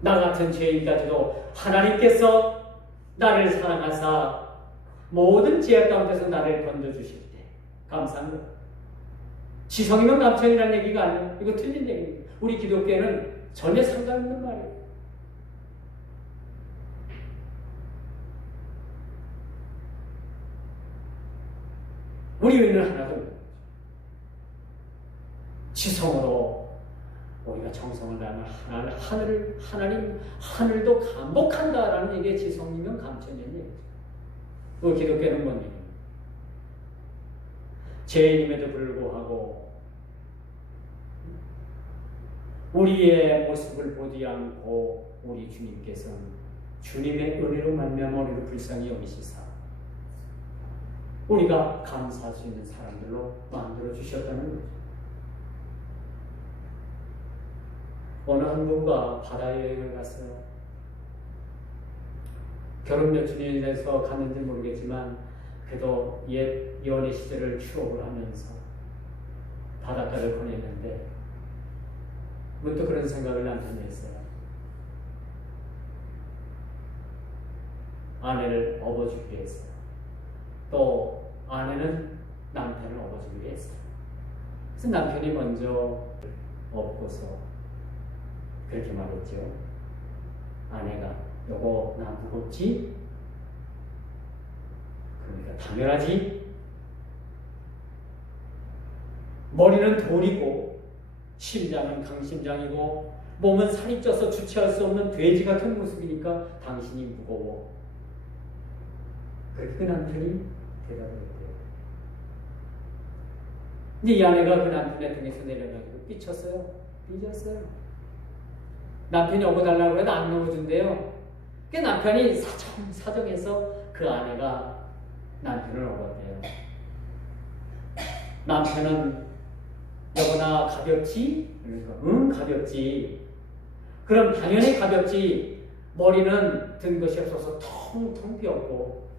나 같은 죄인까지도 하나님께서 나를 사랑하사 모든 죄악 가운데서 나를 건져주실 때 감사합니다. 지성이면 감천이라는 얘기가 아니에요. 이거 틀린 얘기입니다. 우리 기독교에는 전혀 상관없는 말이에요. 우리 의는 하나도 지성으로 우리가 정성을 다하면 하늘도 감복한다라는 얘기의 지성이면 감천이라는 얘기죠. 그 기독교는 뭔 얘기입니까? 죄인임에도 불구하고 우리의 모습을 보지 않고 우리 주님께서는 주님의 은혜로 말미암아 우리를 불쌍히 여기시사 우리가 감사할 수 있는 사람들로 만들어 주셨다는 거죠. 어느 한 부부가 바다 여행을 갔어요. 결혼 몇 주년이 돼서 갔는지 모르겠지만 그래도 옛 연애 시절을 추억을 하면서 바닷가를 보냈는데 문득 그런 생각을 남편이 했어요. 아내를 업어주기 위해서 또 아내는 남편을 업어주기 위해서 그래서 남편이 먼저 업고서 그렇게 말했죠. 아내가 여보 나 무겁지? 그러니까 당연하지. 머리는 돌이고 심장은 강심장이고 몸은 살이 쪄서 주체할 수 없는 돼지 같은 모습이니까 당신이 무거워. 그렇게 그 남편이 대답을 했대요. 근데 이 아내가 그 남편의 등에서 내려가지고 삐졌어요. 남편이 업어달라고 해도 안 넣어준대요. 그 남편이 사정해서 그 아내가 남편을 업었대요. 남편은 여보나 가볍지? 그러니까 응 가볍지. 그럼 당연히 가볍지. 머리는 든 것이 없어서 텅텅 비었고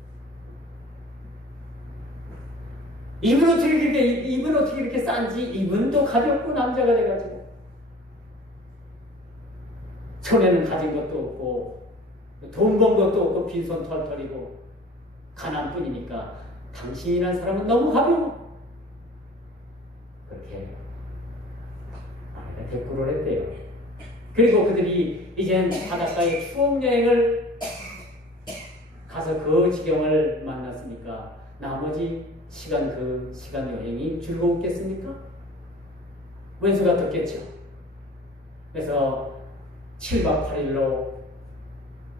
입은 어떻게 이렇게 싼지 입은 또 가볍고 남자가 돼가지고 손에는 가진 것도 없고 돈 번 것도 없고 빈손 털털이고 가난뿐이니까 당신이라는 사람은 너무 가벼워. 그렇게 아내가 대꾸를 했대요. 그리고 그들이 이젠 바닷가에 추억여행을 가서 그 지경을 만났으니까 나머지 그 시간 여행이 즐거웠겠습니까? 왼수 같았겠죠. 그래서 7박 8일로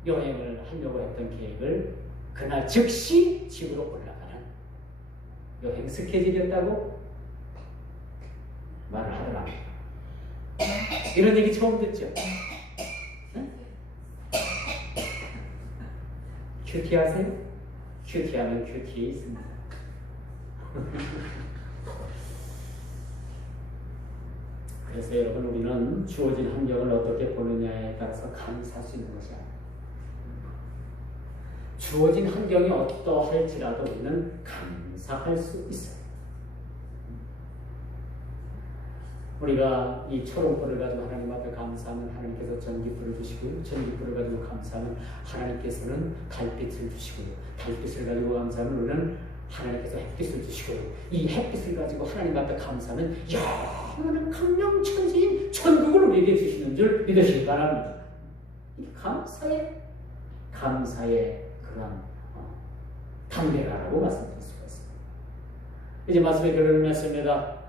여행을 하려고 했던 계획을 그날 즉시 집으로 올라가는 여행 스케줄이었다고 말을 하더랍니다. 이런 얘기 처음 듣죠? 응? 큐티하세요? 큐티하면 큐티에 있습니다. 그래서 여러분, 우리는 주어진 환경을 어떻게 보느냐에 따라서 감사할 수 있는 것이 아니에요. 주어진 환경이 어떠할지라도 우리는 감사할 수 있어요. 우리가 이 초롱불을 가지고 하나님 앞에 감사하면 하나님께서 전기불을 주시고요. 전기불을 가지고 감사하면 하나님께서는 달빛을 주시고요. 달빛을 가지고 감사하면 우리는 하나님께서 햇빛을 주시고요. 이 햇빛을 가지고 하나님 앞에 감사하면 영원한 강명천지인 천국을 우리에게 주시는 줄 믿으시기 바랍니다. 이 감사의 그런 담대가라고 말씀드릴 수가 있습니다. 이제 말씀의 결론을 맺습니다.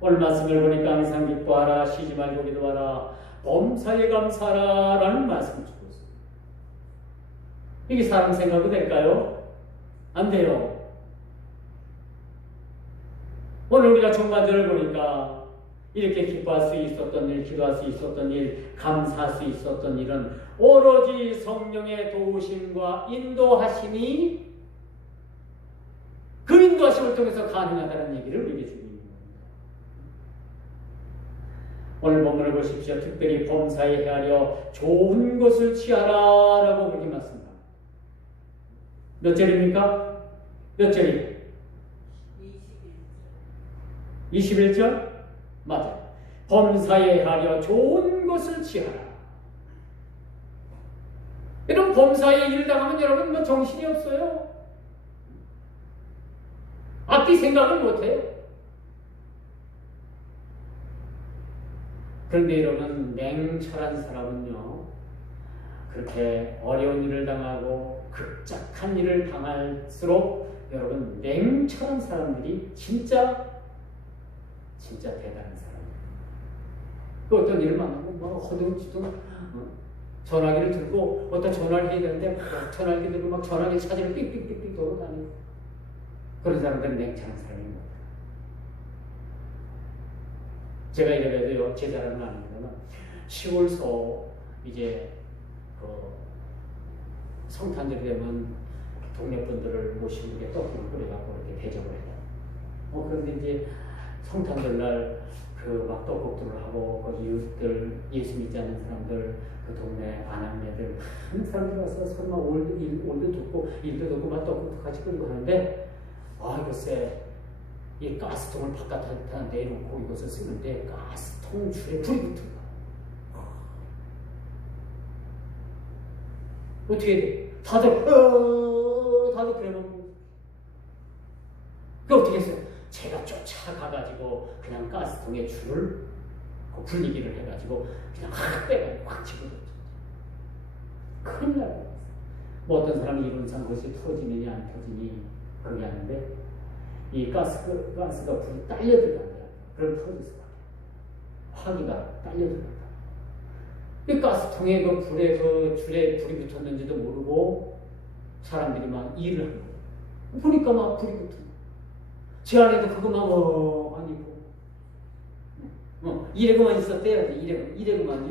오늘 말씀을 보니까 항상 기뻐하라, 쉬지 말고 기도하라, 범사에 감사하라 라는 말씀을 주고 있습니다. 이게 사람 생각도 될까요? 안 돼요. 오늘 우리가 종말들을 보니까 이렇게 기뻐할 수 있었던 일, 기도할 수 있었던 일, 감사할 수 있었던 일은 오로지 성령의 도우심과 인도하심이 그 인도하심을 통해서 가능하다는 얘기를 우리에게 주고 있는 겁니다. 오늘 본문을 보십시오. 특별히 범사에 헤아려 좋은 것을 취하라 라고 그렇게 말씀합니다. 몇 절입니까? 몇 절이에요? 21절? 맞아요. 범사에 하려 좋은 것을 취하라. 이런 범사에 일 당하면 여러분 뭐 정신이 없어요. 앞뒤 생각을 못해요. 그런데 여러분, 냉철한 사람은요, 그렇게 어려운 일을 당하고 극작한 일을 당할수록 여러분, 냉철한 사람들이 진짜 대단한 사람이에요. 그 어떤 일을 만나고 막 허둥지둥 전화기를 들고 어떤 전화를 해야 되는데 막 전화기 들고 막 전화기 찾으러 삑삑삑삑 돌아다니고 그런 사람들은 냉철한 사람입니다. 제가 이래봬도요, 제 자랑은 아닙니다만 10월서 이제 성탄절이 되면 동네 분들을 모시고 이렇게 떡국을 끓여갖고 이렇게 대접을 해요. 그런데 이제 성탄절날 그 막 떡국들을 하고 거기 이웃들, 예수 믿지 않는 사람들, 그 동네 아낙네들 많은 사람들이 와서 서로 막 올도 돕고 일도 돕고 막 떡국도 같이 끓이고 하는데, 글쎄 이 가스통을 바깥에다 내놓고 이것을 쓰는데 가스통 줄에 불이 붙은 거야. 어떻게 돼? 다들 그러면 그 어떻게 했어요? 제가 쫓아가가지고 그냥 가스통에 줄을 굴리기를 해가지고 그냥 확 빼가지고 확 집어넣었죠. 큰일 나요. 뭐 어떤 사람이 이론상 그것이 터지느냐 안 터지니 그런 게 아닌데, 이 가스가 불이 딸려 들어간다. 그럼 터질 수밖에. 화기가 딸려 들어간다. 이 가스통에 그 불에 그 줄에 불이 붙었는지도 모르고 사람들이 막 일을 하는 거예요. 보니까 막 불이 붙은 거예요. 제 안에도 그것만 아니고 이래고만 있었대요. 이래고만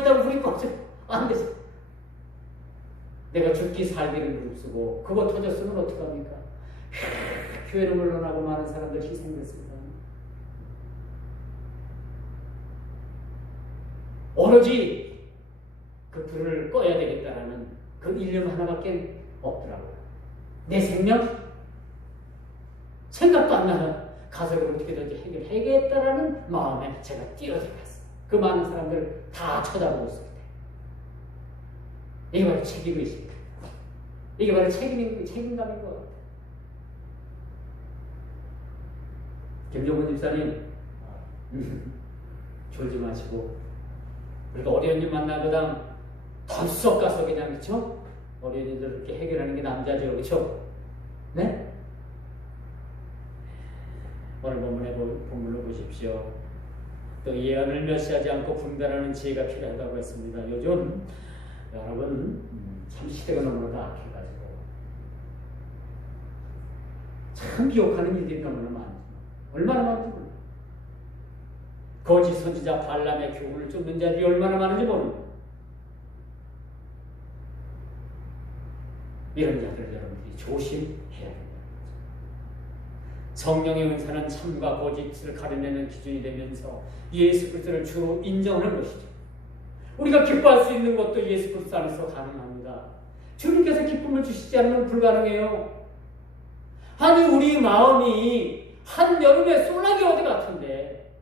있다고 불이 꺼져. 안 되지. 내가 죽기 살기를 무릅쓰고 그거 터졌으면 어떡합니까? 교회를 물러나고 많은 사람들 희생됐습니다. 오로지 그 불을 꺼야 되겠다라는 그 일념 하나밖에 없더라고요. 내 생각도 안 나는 가족을 어떻게든지 해결해야겠다라는 마음에 제가 뛰어들어갔어요. 그 많은 사람들 다 쳐다보고 있을 때. 이게 바로 책임의식입니다. 이게 바로 책임감인 것 같아요. 김종훈 집사님, 졸지 마시고, 그러니까 어려운 일 만나거든 덜썩 가서 그냥, 그쵸? 어려운 일들 이렇게 해결하는 게 남자죠, 그쵸? 네? 오늘 본문을 보십시오. 또 예언을 멸시하지 않고 분별하는 지혜가 필요하다고 했습니다. 요즘 여러분 참 시대가 너무나도 악해가지고 참 기억하는 일들이 너무나 많죠. 얼마나 많은지 몰라요. 거짓 선지자 발람의 교훈을 쫓는 자들이 얼마나 많은지 모릅니다. 이런 자들을 여러분들이 조심해야 됩니다. 성령의 은사는 참과 거짓을 가려내는 기준이 되면서 예수 그리스도를 주로 인정하는 것이죠. 우리가 기뻐할 수 있는 것도 예수 그리스도 안에서 가능합니다. 주님께서 기쁨을 주시지 않으면 불가능해요. 아니 우리 마음이 한여름의 소나기 어디 같은데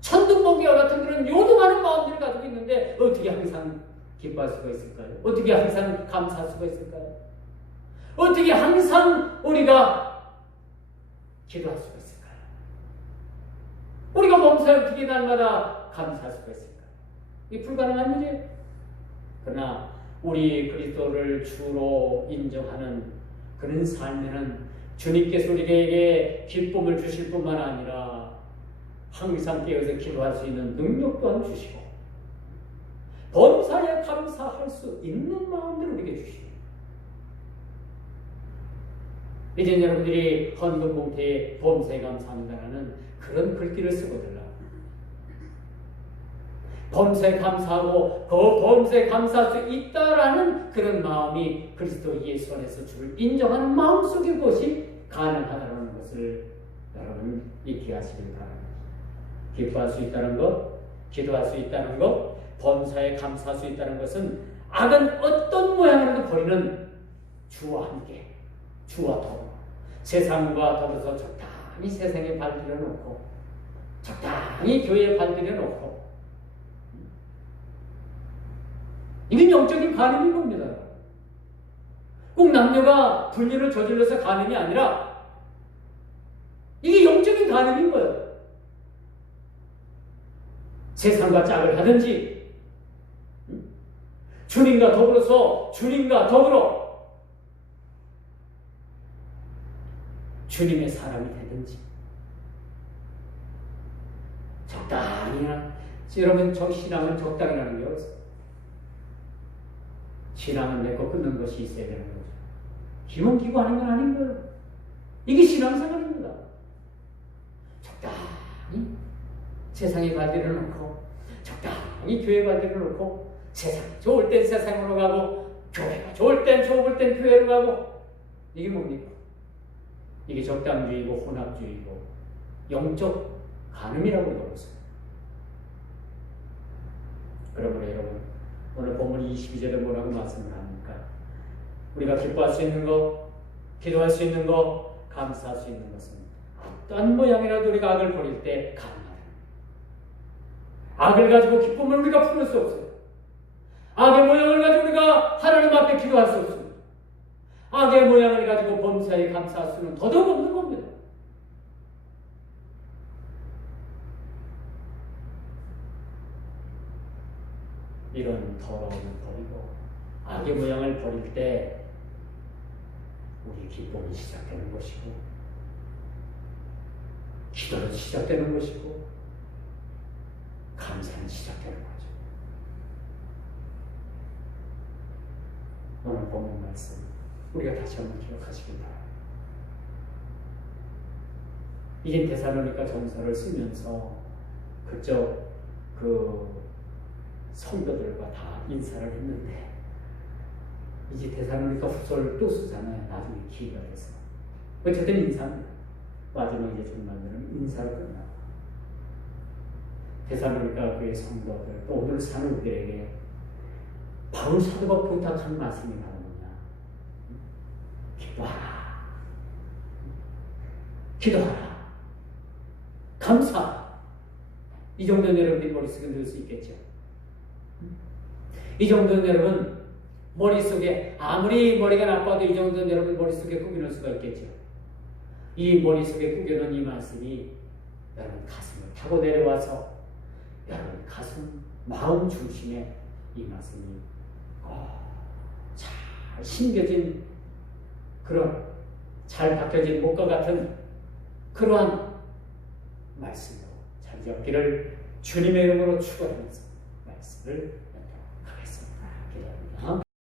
천둥번개와 같은 그런 요동하는 마음들을 가지고 있는데 어떻게 항상 기뻐할 수가 있을까요? 어떻게 항상 감사할 수가 있을까요? 어떻게 항상 우리가 기도할 수가 있을까요? 우리가 범사에 어떻게 날마다 감사할 수가 있을까요? 이게 불가능한 일이에요. 그러나 우리 그리스도를 주로 인정하는 그런 삶에는 주님께서 우리에게 기쁨을 주실 뿐만 아니라 항상 깨어서 기도할 수 있는 능력 또한 주시고 범사에 감사할 수 있는 마음들을 우리에게 주시고 이제 여러분들이 헌금 봉투에 범사에 감사합니다라는 그런 글귀를 쓰거든요. 범사에 감사하고 그 범사에 감사할 수 있다라는 그런 마음이 그리스도 예수 안에서 주를 인정하는 마음속의 것이 가능하다는 것을 여러분 잊게 하시길 바랍니다. 기뻐할 수 있다는 것, 기도할 수 있다는 것, 범사에 감사할 수 있다는 것은 악은 어떤 모양으로도 버리는 주와 함께, 주와 더불어 세상과 더불어서 적당히 세상에 발들여 놓고 적당히 교회에 발들여 놓고 이건 영적인 간음인 겁니다. 꼭 남녀가 불륜을 저질러서 간음이 아니라 이게 영적인 간음인 거예요. 세상과 짝을 하든지 주님과 더불어서 주님과 더불어 주님의 사람이 되든지 적당히 여러분 저 신앙은 적당히라는 게 없어요. 신앙은 맺고 끊는 것이 있어야 되는 거죠. 기본기고 하는 건 아닌 거예요. 이게 신앙생활입니다. 적당히 세상에 발들여 놓고 적당히 교회에 발들여 놓고 세상이 좋을 땐 세상으로 가고 교회가 좋을 땐 좋을 땐 교회로 가고 이게 뭡니까? 이게 적당주의고 혼합주의고 영적 간음이라고 그러고있어요. 그러므로 여러분 오늘 본문 22절에 뭐라고 말씀을 합니까? 우리가 기뻐할 수 있는 것, 기도할 수 있는 것, 감사할 수 있는 것은 어떤 모양이라도 우리가 악을 버릴 때 가능하다. 악을 가지고 기쁨을 우리가 품을 수 없어요. 악의 모양을 가지고 우리가 하나님 앞에 기도할 수 없습니다. 악의 모양을 가지고 범사에 감사할 수는 더더욱 없는 겁니다. 이런 더러움을 버리고 악의 모양을 버릴 때 우리 기쁨이 시작되는 것이고 기도는 시작되는 것이고 감사는 시작되는 거죠. 오늘 본문 말씀 우리가 다시 한번 기억하시길 바랍니다. 이제 데살로니가 전서를 쓰면서 그쪽 성도들과 다 인사를 했는데 이제 데살로니가 후서를 또 쓰잖아요. 나중에 기회가 돼서 어쨌든 인사합니다. 마지막 이제 정말들은 인사를 끝나고 데살로니가 교회 성도들 또 오늘 사는 우리들에게 바울 사도가 부탁한 말씀이 바로 뭐냐? 기도하라, 기도하라, 감사하라. 이 정도는 여러분들이 머릿속에 넣을 수 있겠죠? 이 정도는 여러분 머릿속에 아무리 머리가 나빠도 이 정도는 여러분 머릿속에 꾸겨놓을 수가 있겠죠. 이 머릿속에 꾸겨놓은 이 말씀이 여러분 가슴을 타고 내려와서 여러분 가슴 마음 중심에 이 말씀이 잘 심겨진 그런 잘 박혀진 목과 같은 그러한 말씀으로 자리 잡기를 주님의 이름으로 축원하면서 말씀을